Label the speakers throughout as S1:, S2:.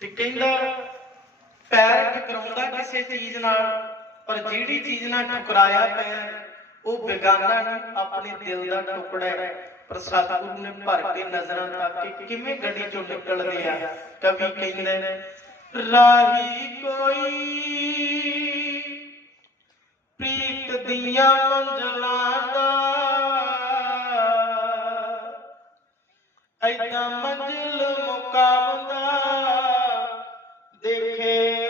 S1: ਤੇ ਕਹਿੰਦਾ, ਪੈਰ ਟਕਰਾਉਂਦਾ ਕਿਸੇ ਚੀਜ਼ ਨਾਲ, ਪਰ ਜਿਹੜੀ ਚੀਜ਼ ਨਾਲ ਟਕਰਾਇਆ ਪੈਰ ਉਹ ਬੇਗਾਨਾ ਨਹੀਂ, ਆਪਣੇ ਦਿਲ ਦਾ ਟੁਕੜਾ ਹੈ। ਪਰ ਸਤਿਗੁਰੂ ਨੇ ਭਰ ਕੇ ਨਜ਼ਰਾਂ ਤੱਕ ਕੇ ਕਿਵੇਂ ਗੱਡੀ ਚੋਂ ਨਿਕਲਦੇ ਆ ਕਵੀ ਕਹਿੰਦੇ ਰਾਹੀ ਕੋਈ ਪ੍ਰੀਤ ਦੀਆਂ ਮੰਜ਼ਲਾਂ ਦਾ ਐਦਾਂ ਮੰਜ਼ਿਲ ਮੁਕਾਮਦਾ they came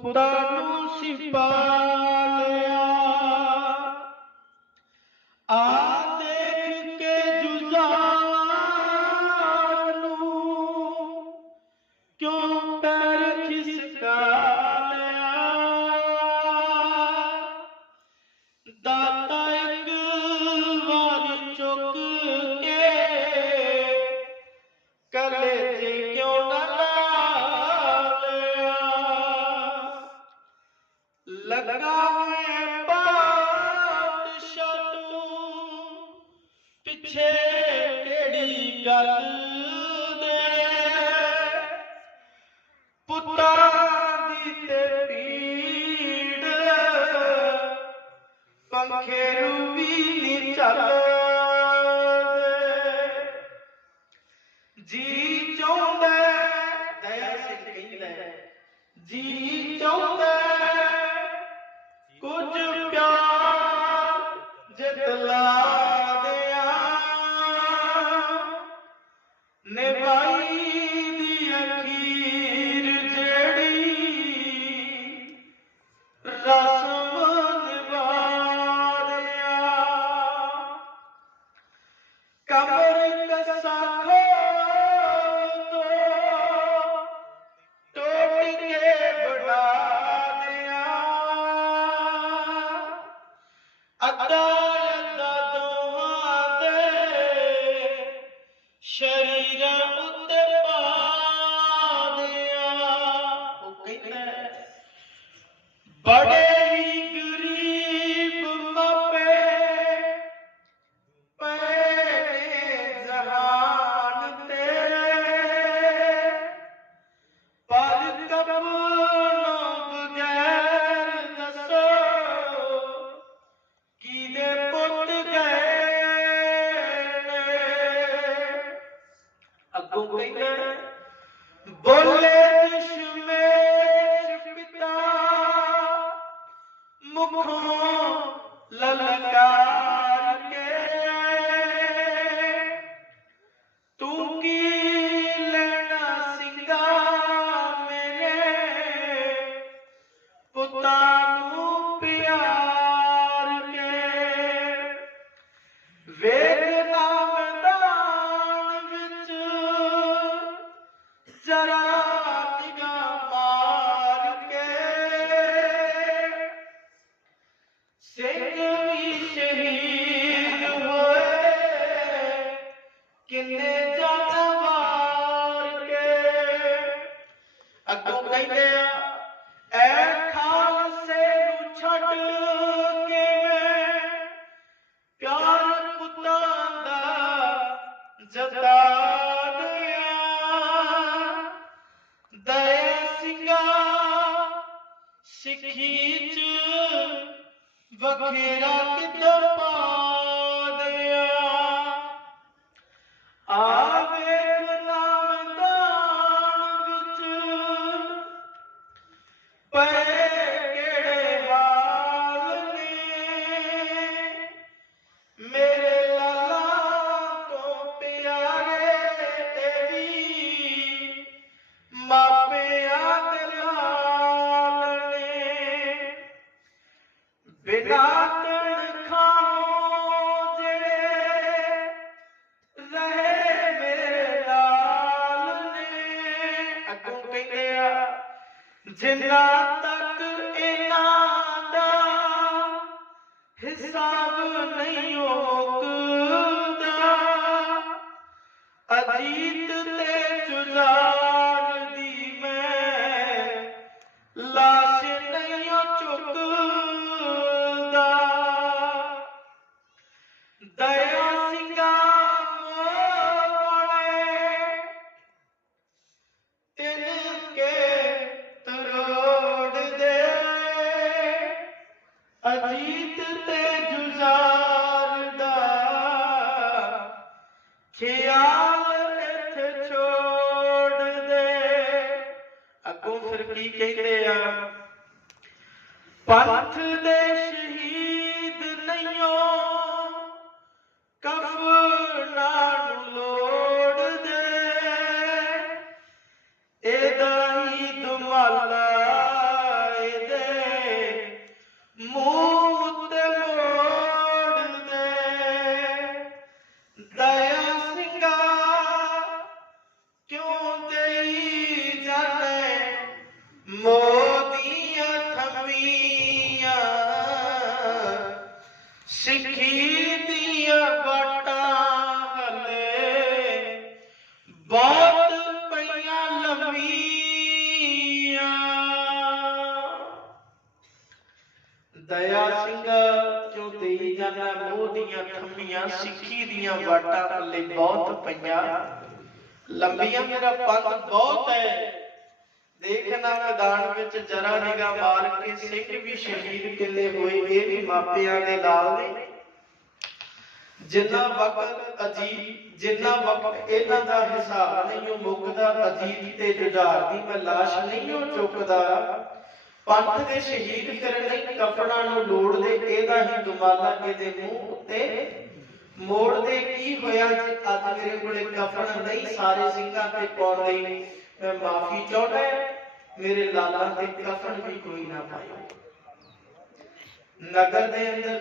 S1: Puta. लगाए पाठ शतू पीछे केड़ी गल दे पुत्रा दी ते पीड़ पंखे रूबी चल जी चौंदा दया से कहंदा जी चौंदा कुछ کہنا بولے پتا مکھوں ਵਖੇਰਾ ਕਿੱਦਾਂ ਪਾ ਦਿਆਂ ਆਵੇ ਜਿੰਨਾ ਤੱਕ ਇਹਨਾਂ ਦਾ ਹਿਸਾਬ ਨਹੀਂ ਮੁੱਕਦਾ ਕੀ ਕਹਿੰਦੇ ਆ ਪੰਥ ਦੇ سکھی دیا بٹا لے بہت پیا جانا موہ دیاں تھمیاں سکھی دیاں بٹا بہت پیا لمبیاں میرا پند بہت ہے ਦੇਖਣਾ ਮੈਦਾਨ ਵਿੱਚ ਜਰਾ ਨਿਗਾ ਮਾਰ ਕੇ ਸਿੰਘ ਵੀ ਸ਼ਹੀਦ ਕਿੰਨੇ ਹੋਏ, ਇਹ ਵੀ ਮਾਪਿਆਂ ਦੇ ਨਾਲ ਨੇ। ਜਿੰਨਾ ਵਕਤ ਅਜੀਬ, ਜਿੰਨਾ ਵਕਤ ਇਹਨਾਂ ਦਾ ਹਿਸਾਬ ਨਹੀਂ, ਉਹ ਮੁੱਕਦਾ ਅਜੀਬ ਤੇ ਜੁਝਾਰ ਦੀ ਮੈਂ ਲਾਸ਼ ਨਹੀਂ, ਉਹ ਚੁੱਕਦਾ। ਪੰਥ ਦੇ ਸ਼ਹੀਦ ਕਰਨ ਲਈ ਕਫਨਾਂ ਨੂੰ ਲੋੜਦੇ, ਇਹਦਾ ਹੀ ਦੁਮਾਲਾ ਇਹਦੇ ਮੂੰਹ ਉੱਤੇ। ਮੋੜਦੇ ਕੀ ਹੋਇਆ ਜੇ ਅੱਜ ਮੇਰੇ ਕੋਲੇ ਕਫਨ ਨਹੀਂ, ਸਾਰੇ ਸਿੰਘਾਂ ਤੇ ਪਾਉਣ ਲਈ میں معافی چاہتا ہے میرے لالا دے کفن بھی کوئی نہ پائے۔ نگر دے اندر